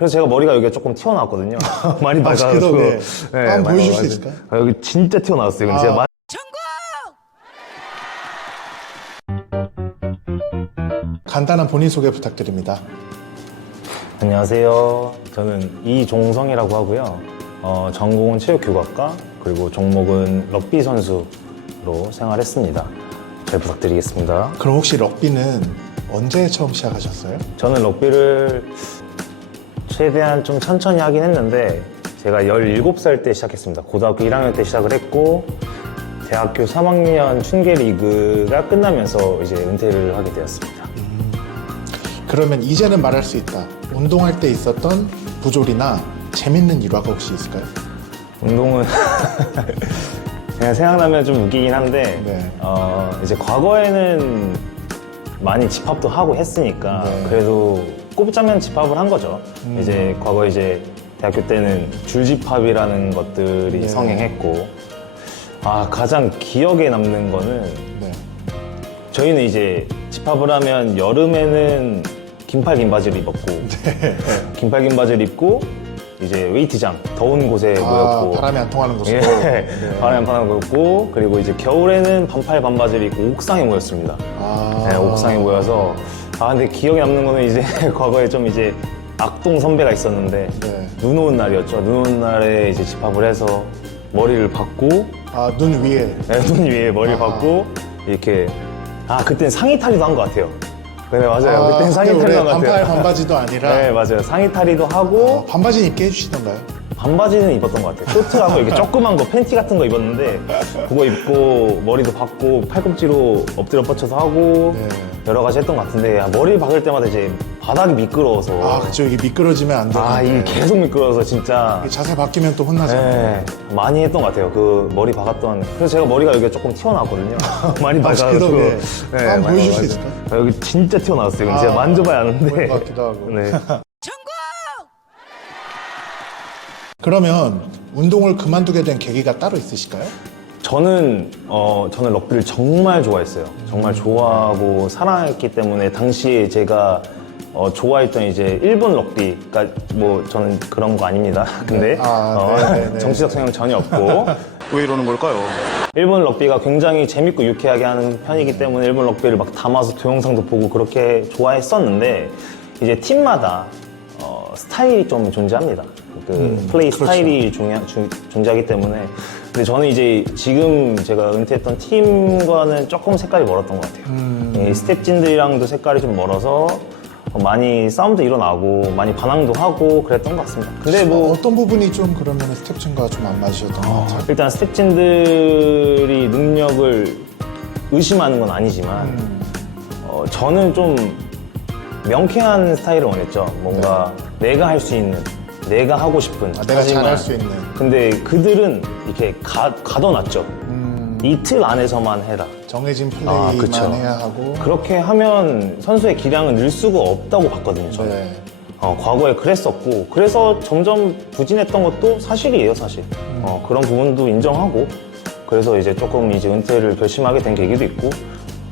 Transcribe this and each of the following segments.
그래서 제가 머리가 여기가 조금 튀어나왔거든요. 많이 아, 그 덕에. 한번 많이 보여줄 수 나와가지고. 있을까요? 여기 진짜 튀어나왔어요. 근데 아. 제가 간단한 본인 소개 부탁드립니다. 안녕하세요. 저는 이종성이라고 하고요. 전공은 체육교과과, 그리고 종목은 럭비 선수로 생활했습니다. 잘 부탁드리겠습니다. 그럼 혹시 럭비는 언제 처음 시작하셨어요? 저는 럭비를 최대한 좀 천천히 하긴 했는데, 제가 17살 때 시작했습니다. 고등학교 1학년 때 시작을 했고, 대학교 3학년 춘계 리그가 끝나면서 이제 은퇴를 하게 되었습니다. 그러면 이제는 말할 수 있다. 운동할 때 있었던 부조리나 재밌는 일화가 혹시 있을까요? 운동은 그냥 생각나면 좀 웃기긴 한데, 네. 이제 과거에는 많이 집합도 하고 했으니까 네. 그래도 꼽자면 집합을 한 거죠. 이제 과거 이제 대학교 때는 줄집합이라는 것들이 네. 성행했고, 가장 기억에 남는 거는 네. 저희는 이제 집합을 하면 여름에는 긴팔 긴 바지를 입었고, 긴팔 긴 바지를 입고 이제 웨이트장 더운 곳에 모였고, 바람이 안 통하는 곳으로. 예, 네. 바람이 안 파는 거였고, 그리고 이제 겨울에는 반팔 반바지를 입고 옥상에 모였습니다. 네, 옥상에 모여서 근데 기억에 남는 거는 이제 과거에 좀 이제 악동 선배가 있었는데, 네. 눈 오는 날이었죠. 눈 오는 날에 이제 집합을 해서 머리를 박고, 눈 위에. 네, 눈 위에 머리를 박고 이렇게 그땐 상의 탈의도 한 것 같아요. 네, 맞아요. 그땐 상의 그때 탈의도 원래 한 것 같아요. 반팔 반바지도 아니라 네, 맞아요. 상의 탈의도 하고, 반바지 입게 해주시던가요? 반바지는 입었던 것 같아요. 쇼트하고 이렇게 조그만 거, 팬티 같은 거 입었는데, 그거 입고 머리도 박고 팔꿈치로 엎드려 뻗쳐서 하고, 네. 여러 가지 했던 것 같은데, 머리 박을 때마다 이제 바닥이 미끄러워서, 그쵸. 이게 미끄러지면 안 되는데. 이게 계속 미끄러워서 진짜, 자세 바뀌면 또 혼나죠. 네, 많이 했던 것 같아요. 그 머리 박았던. 그래서 제가 머리가 여기가 조금 튀어나왔거든요. 많이 박아가지고. 그 덕에. 한번 많이 보여줄 수 박아가지고. 있을까요? 여기 진짜 튀어나왔어요. 근데 제가 만져봐야 보일 아는데. 것 같기도 하고. 네. 그러면 운동을 그만두게 된 계기가 따로 있으실까요? 저는 럭비를 정말 좋아했어요. 정말 좋아하고 사랑했기 때문에 당시에 제가 좋아했던 이제 일본 럭비, 그러니까 뭐 저는 그런 거 아닙니다. 근데 네. 정치적 성향 전혀 없고 왜 이러는 걸까요? 일본 럭비가 굉장히 재밌고 유쾌하게 하는 편이기 때문에 일본 럭비를 막 담아서 동영상도 보고 그렇게 좋아했었는데, 이제 팀마다 스타일이 좀 존재합니다. 그 플레이 그렇죠. 스타일이 존재하기 때문에. 근데 저는 이제 지금 제가 은퇴했던 팀과는 조금 색깔이 멀었던 것 같아요. 이 스텝진들이랑도 색깔이 좀 멀어서 많이 싸움도 일어나고 많이 반항도 하고 그랬던 것 같습니다. 근데 뭐 어떤 부분이 좀 그러면 스텝층과 좀 안 맞으셨던 것 같아요? 일단 스텝진들이 능력을 의심하는 건 아니지만 저는 좀 명쾌한 스타일을 원했죠. 뭔가 내가 할 수 있는, 내가 하고 싶은. 내가 잘할 수 있는. 근데 그들은 이렇게 가둬놨죠. 이 틀 안에서만 해라. 정해진 플레이만 그쵸. 해야 하고. 그렇게 하면 선수의 기량은 늘 수가 없다고 봤거든요, 저는. 네. 과거에 그랬었고, 그래서 점점 부진했던 것도 사실이에요, 사실. 그런 부분도 인정하고, 그래서 이제 조금 이제 은퇴를 결심하게 된 계기도 있고,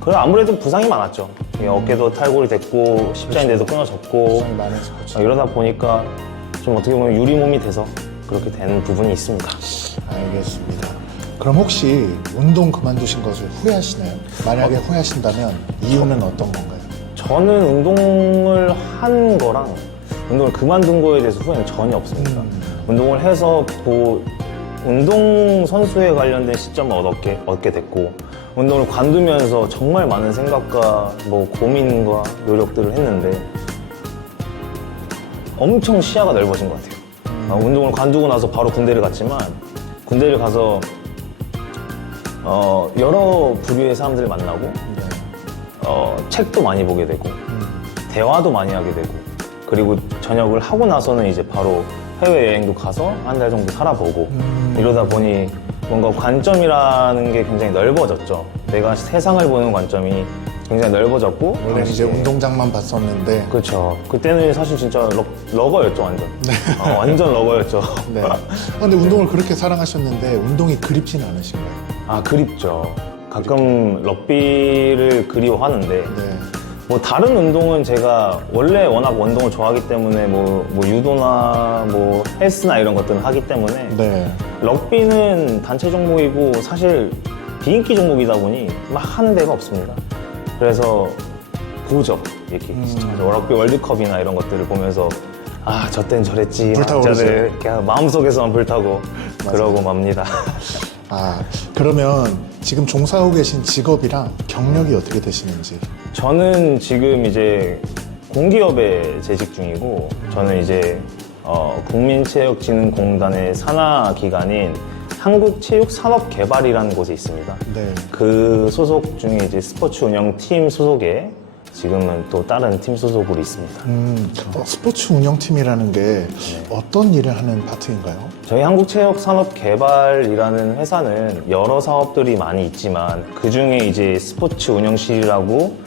그리고 아무래도 부상이 많았죠. 어깨도 탈골이 됐고, 십자인대도 끊어졌고, 부상이 많아서 그렇죠. 이러다 보니까 좀 어떻게 보면 유리몸이 돼서 그렇게 된 부분이 있습니다. 알겠습니다. 그럼 혹시 운동 그만두신 것을 후회하시나요? 만약에 후회하신다면 이유는 어떤 건가요? 저는 운동을 한 거랑 운동을 그만둔 거에 대해서 후회는 전혀 없습니다. 운동을 해서 운동 선수에 관련된 시점을 얻게 됐고, 운동을 관두면서 정말 많은 생각과 뭐 고민과 노력들을 했는데 엄청 시야가 넓어진 것 같아요. 운동을 관두고 나서 바로 군대를 갔지만, 군대를 가서 여러 부류의 사람들을 만나고 책도 많이 보게 되고 대화도 많이 하게 되고, 그리고 전역을 하고 나서는 이제 바로 해외여행도 가서 한 달 정도 살아보고 이러다 보니 뭔가 관점이라는 게 굉장히 넓어졌죠. 내가 세상을 보는 관점이 굉장히 넓어졌고, 원래 이제 운동장만 봤었는데. 그렇죠. 그때는 사실 진짜 러거였죠, 완전. 완전 러거였죠. 네. 근데 운동을 그렇게 사랑하셨는데 운동이 그립지는 않으신가요? 그립죠. 가끔 럭비를 그리워하는데, 네. 뭐 다른 운동은 제가 원래 워낙 운동을 좋아하기 때문에 뭐 유도나 뭐 헬스나 이런 것들은 하기 때문에 네. 럭비는 단체 종목이고 사실 비인기 종목이다 보니 막 하는 데가 없습니다. 그래서 보죠. 이렇게 럭비 월드컵이나 이런 것들을 보면서 아, 저 땐 저랬지. 불타오르죠. 그냥 마음속에서만 불타고 그러고 맙니다. 아, 그러면 지금 종사하고 계신 직업이랑 경력이 어떻게 되시는지. 저는 지금 이제 공기업에 재직 중이고 저는 이제 국민체육진흥공단의 산하 기관인 한국체육산업개발이라는 곳에 있습니다. 네. 그 소속 중에 이제 스포츠 운영팀 소속에 지금은 또 다른 팀 소속으로 있습니다. 스포츠 운영팀이라는 게 어떤 일을 하는 파트인가요? 저희 한국체육산업개발이라는 회사는 여러 사업들이 많이 있지만 그 중에 이제 스포츠 운영실이라고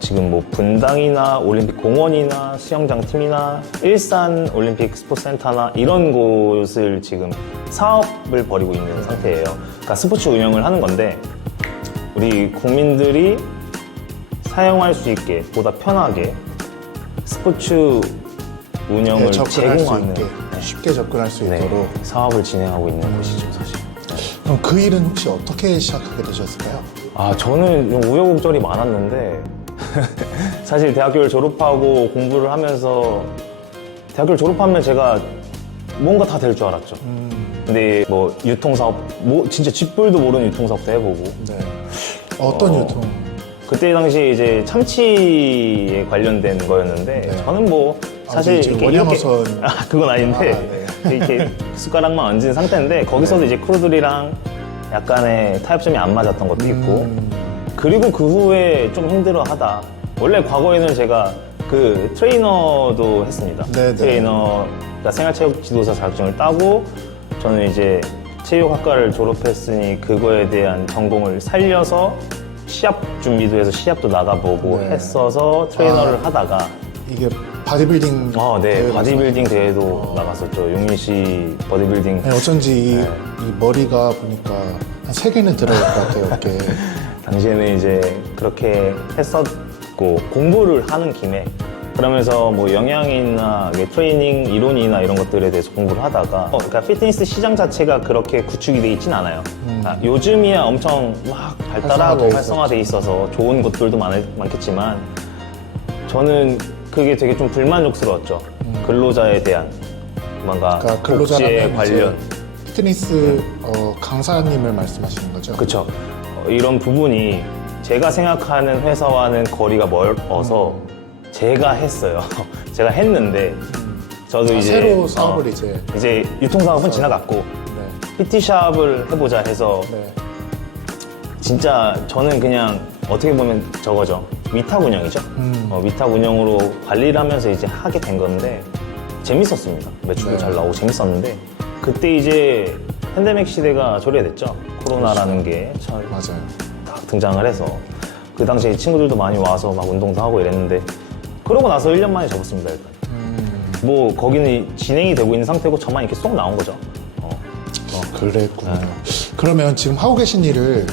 지금 뭐 분당이나 올림픽 공원이나 수영장 팀이나 일산 올림픽 스포츠센터나 이런 곳을 지금 사업을 벌이고 있는 상태예요. 그러니까 스포츠 운영을 하는 건데 우리 국민들이 사용할 수 있게 보다 편하게 스포츠 운영을 네, 접근할 수 제공하는 있게 쉽게 접근할 수 네, 있도록. 사업을 진행하고 있는 곳이죠, 사실. 그럼 그 일은 혹시 어떻게 시작하게 되셨을까요? 아, 저는 좀 우여곡절이 많았는데 사실 대학교를 졸업하고 공부를 하면서 대학교를 졸업하면 제가 뭔가 다 될 줄 알았죠. 근데 뭐 유통사업, 뭐 진짜 쥐뿔도 모르는 유통사업도 해보고 네. 어떤 유통? 그때 당시에 이제 참치에 관련된 거였는데 네. 저는 뭐 사실 이제 원양어선. 그건 아닌데 이렇게 숟가락만 얹은 상태인데 거기서도 이제 크루들이랑 약간의 타협점이 안 맞았던 것도 있고 그리고 그 후에 좀 힘들어하다. 원래 과거에는 제가 그 트레이너도 했습니다. 네네. 트레이너, 그러니까 생활체육 지도사 자격증을 따고 저는 이제 체육학과를 졸업했으니 그거에 대한 전공을 살려서 시합 준비도 해서 시합도 나가보고 네. 했어서 트레이너를 하다가 이게 바디빌딩. 네, 대회 바디빌딩 대회도 나갔었죠. 용인시 보디빌딩. 네, 어쩐지 이 머리가 보니까 한 3개는 들어갈 것 같아요, 이렇게. 당시에는 이제 그렇게 했었고 공부를 하는 김에 그러면서 뭐 영양이나 트레이닝 이론이나 이런 것들에 대해서 공부를 하다가 그러니까 피트니스 시장 자체가 그렇게 구축이 돼 있진 않아요. 요즘이야 엄청 막 발달하고 활성화돼 있어서 좋은 곳들도 많겠지만 저는 그게 되게 좀 불만족스러웠죠. 근로자에 대한 뭔가 그러니까 복지에 근로자라면 관련 피트니스 강사님을 말씀하시는 거죠? 그쵸. 이런 부분이 제가 생각하는 회사와는 거리가 멀어서 제가 했어요. 제가 했는데 저도 이제 새로 사업을 이제 유통사업은 지나갔고 네. PT샵을 해보자 해서 네. 진짜 저는 그냥 어떻게 보면 저거죠. 위탁 운영이죠. 위탁 운영으로 관리를 하면서 이제 하게 된 건데 재밌었습니다. 매출도 네. 잘 나오고 재밌었는데 그때 이제 팬데믹 시대가 조례됐죠. 코로나라는 게 맞아요. 딱 등장을 해서 그 당시에 친구들도 많이 와서 막 운동도 하고 이랬는데 그러고 나서 1년 만에 접었습니다. 일단. 뭐 거기는 진행이 되고 있는 상태고 저만 이렇게 쏙 나온 거죠. 그랬군요. 그러면 지금 하고 계신 일을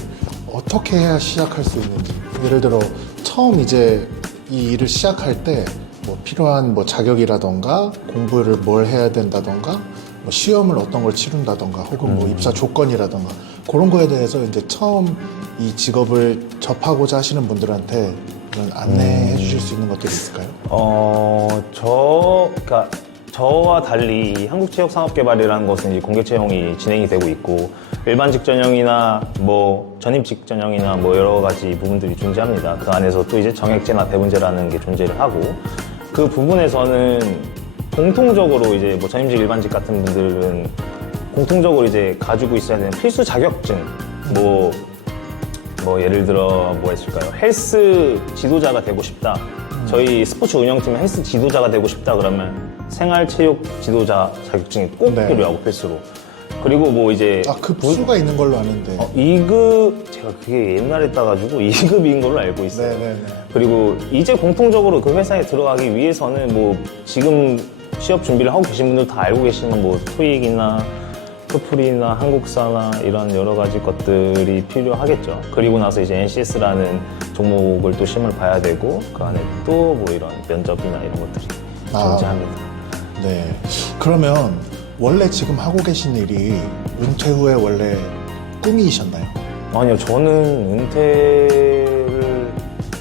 어떻게 해야 시작할 수 있는지. 예를 들어 처음 이제 이 일을 시작할 때 뭐 필요한 뭐 자격이라던가 공부를 뭘 해야 된다던가 뭐 시험을 어떤 걸 치른다던가 혹은 뭐 입사 조건이라던가 그런 거에 대해서 이제 처음 이 직업을 접하고자 하시는 분들한테 그런 안내해 주실 수 있는 것들이 있을까요? 그러니까 저와 달리 이 한국체육산업개발이라는 것은 이제 공개 채용이 진행이 되고 있고 일반직 전형이나 뭐 전입직 전형이나 뭐 여러 가지 부분들이 존재합니다. 그 안에서 또 이제 정액제나 배분제라는 게 존재를 하고 그 부분에서는 공통적으로 이제 뭐 전임직 일반직 같은 분들은 공통적으로 이제 가지고 있어야 되는 필수 자격증 뭐 예를 들어 뭐가 있을까요? 헬스 지도자가 되고 싶다. 저희 스포츠 운영팀에 헬스 지도자가 되고 싶다 그러면 생활체육 지도자 자격증이 꼭 네. 필요하고 필수로. 그리고 뭐 이제 급수가 있는 걸로 아는데. 2급 제가 그게 옛날에 따가지고 2급인 걸로 알고 있어요. 네네네. 그리고 이제 공통적으로 그 회사에 들어가기 위해서는 뭐 지금 취업 준비를 하고 계신 분들 다 알고 계시는 뭐 토익이나 토플이나 한국사나 이런 여러 가지 것들이 필요하겠죠. 그리고 나서 이제 NCS라는 종목을 또 시험을 봐야 되고 그 안에 또 뭐 이런 면접이나 이런 것들이 존재합니다. 네. 그러면 원래 지금 하고 계신 일이 은퇴 후에 원래 꿈이셨나요? 아니요, 저는 은퇴를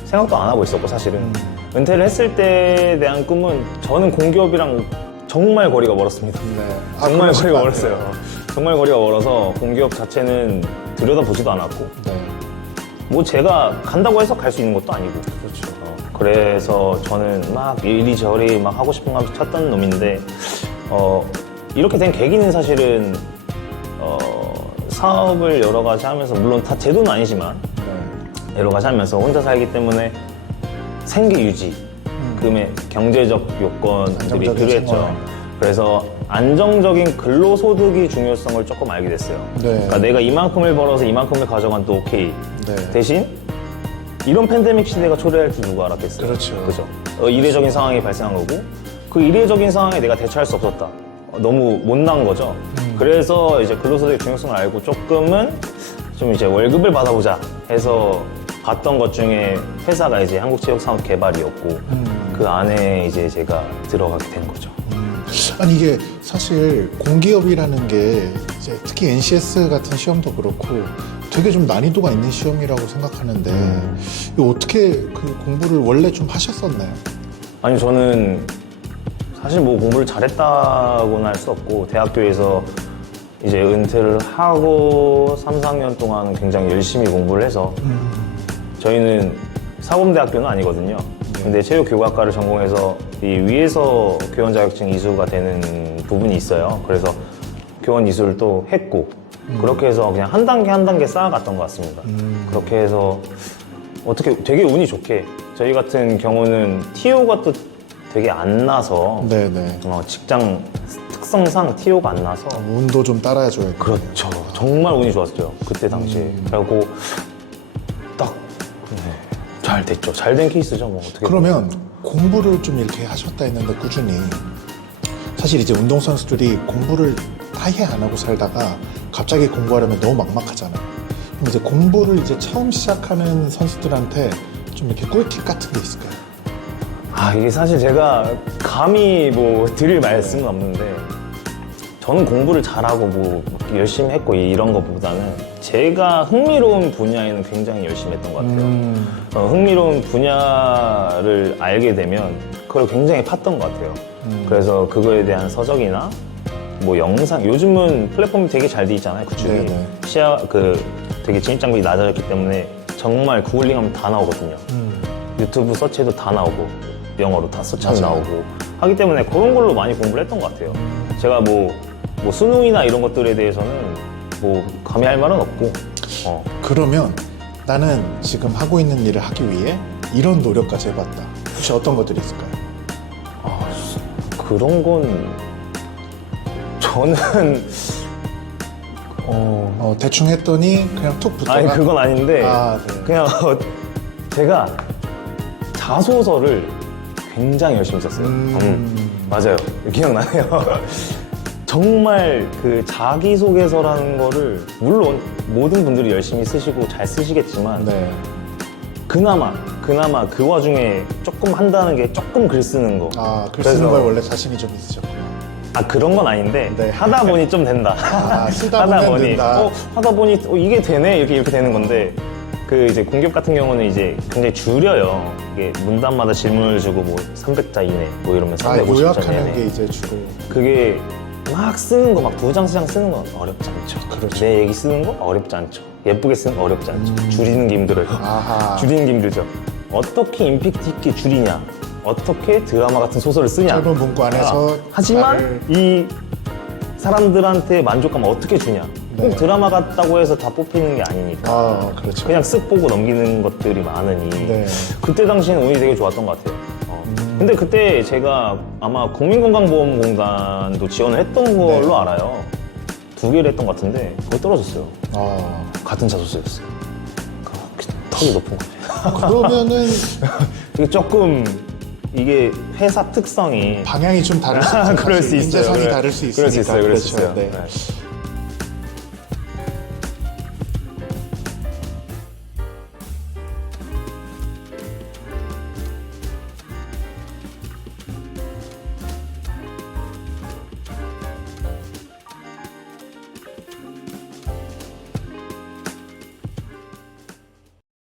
생각도 안 하고 있었고 사실은 은퇴를 했을 때에 대한 꿈은 저는 공기업이랑 정말 거리가 멀었습니다. 네. 정말 그러실 거리가 것 멀었어요. 같아요. 정말 거리가 멀어서 공기업 자체는 들여다보지도 않았고 네. 뭐 제가 간다고 해서 갈 수 있는 것도 아니고 그렇죠. 그래서 저는 막 이리저리 막 하고 싶은 거 하면서 찾던 놈인데 이렇게 된 계기는 사실은 사업을 여러 가지 하면서 물론 다 제 돈은 아니지만 네. 여러 가지 하면서 혼자 살기 때문에 생계 유지 금의 경제적 요건들이 안정적인 필요했죠. 생활. 그래서 안정적인 근로소득의 중요성을 조금 알게 됐어요. 네. 그러니까 내가 이만큼을 벌어서 이만큼을 가져가도 오케이. 네. 대신 이런 팬데믹 시대가 초래할 줄 누가 알았겠어요. 그렇죠. 그죠? 이례적인 상황이 발생한 거고 그 이례적인 상황에 내가 대처할 수 없었다. 너무 못난 거죠. 그래서 이제 근로소득의 중요성을 알고 조금은 좀 이제 월급을 받아보자 해서 봤던 것 중에 회사가 이제 한국체육산업개발이었고 그 안에 이제 제가 들어가게 된 거죠. 아니 이게 사실 공기업이라는 게 이제 특히 NCS 같은 시험도 그렇고 되게 좀 난이도가 있는 시험이라고 생각하는데 이거 어떻게 그 공부를 원래 좀 하셨었나요? 아니 저는 사실 뭐 공부를 잘했다고는 할 수 없고 대학교에서 이제 은퇴를 하고 3, 4년 동안 굉장히 열심히 공부를 해서 저희는 사범대학교는 아니거든요. 근데 체육교육학과를 전공해서 이 위에서 교원 자격증 이수가 되는 부분이 있어요. 그래서 교원 이수를 또 했고 그렇게 해서 그냥 한 단계 한 단계 쌓아갔던 것 같습니다. 그렇게 해서 어떻게 되게 운이 좋게 저희 같은 경우는 TO가 또 되게 안 나서 네네. 직장 특성상 TO가 안 나서 운도 좀 따라줘야 돼요. 그렇죠. 정말 운이 좋았죠. 그때 당시에. 그리고 딱 잘 됐죠. 잘 된 케이스죠. 뭐 어떻게 그러면 공부를 좀 이렇게 하셨다 했는데 꾸준히 사실 이제 운동선수들이 공부를 아예 안 하고 살다가 갑자기 공부하려면 너무 막막하잖아요. 그럼 이제 공부를 이제 처음 시작하는 선수들한테 좀 이렇게 꿀팁 같은 게 있을까요? 이게 사실 제가 감히 뭐 드릴 말씀은 없는데 저는 공부를 잘하고 뭐 열심히 했고 이런 것보다는 제가 흥미로운 분야에는 굉장히 열심히 했던 것 같아요. 흥미로운 분야를 알게 되면 그걸 굉장히 팠던 것 같아요. 그래서 그거에 대한 서적이나 뭐 영상, 요즘은 플랫폼이 되게 잘 돼 있잖아요. 구축이. 네네. 되게 진입 장벽이 낮아졌기 때문에 정말 구글링하면 다 나오거든요. 유튜브 서치해도 다 나오고 영어로 다 서치하면 맞아요. 나오고 하기 때문에 그런 걸로 많이 공부를 했던 것 같아요. 제가 뭐 수능이나 이런 것들에 대해서는 뭐 감히 할 말은 없고 그러면 나는 지금 하고 있는 일을 하기 위해 이런 노력까지 해봤다. 혹시 어떤 것들이 있을까요? 그런 건 저는 대충 했더니 그냥 툭 붙어가? 아니 그건 아닌데 네. 그냥 제가 자소서를 굉장히 열심히 썼어요. 맞아요. 기억나네요. 정말 그 자기소개서라는 거를 물론 모든 분들이 열심히 쓰시고 잘 쓰시겠지만 네. 그나마 그 와중에 조금 한다는 게 조금 글 쓰는 거. 글 쓰는 걸 원래 자신이 좀 있으셨구나. 그런 건 아닌데 네. 하다 보니 좀 된다. 쓰다 보면 된다. 하다 보니 이게 되네 이렇게 되는 건데 그 이제 공기업 같은 경우는 이제 굉장히 줄여요. 이게 문단마다 질문을 주고 뭐 300자 이내 뭐 이러면 350자 요약하는 이내. 게 이제 주로. 그게 막 쓰는 거 막 2장 3장 쓰는 건 어렵지 않죠. 그렇죠. 내 얘기 쓰는 거 어렵지 않죠. 예쁘게 쓰는 거 어렵지 않죠. 줄이는 게 힘들어요. 아하. 줄이는 게 힘들죠. 어떻게 임팩트 있게 줄이냐, 어떻게 드라마 같은 소설을 쓰냐. 짧은 문구 안에서 하지만 나를- 이 사람들한테 만족감을 어떻게 주냐. 꼭 네. 드라마 같다고 해서 다 뽑히는 게 아니니까. 그렇죠. 그냥 쓱 보고 넘기는 것들이 많으니 네. 그때 당시에는 운이 되게 좋았던 것 같아요. 근데 그때 제가 아마 국민건강보험공단도 지원을 했던 걸로 네. 알아요. 2개를 했던 것 같은데 그거 떨어졌어요. 같은 자소서였어요. 턱이 높은 거죠. 그러면은 이게 조금 이게 회사 특성이 방향이 좀 다를 수 있죠. 그럴 수 있어요. 인재상이 다를 수 있으니까. 그럴 수 있어요. 그렇죠. 네. 네.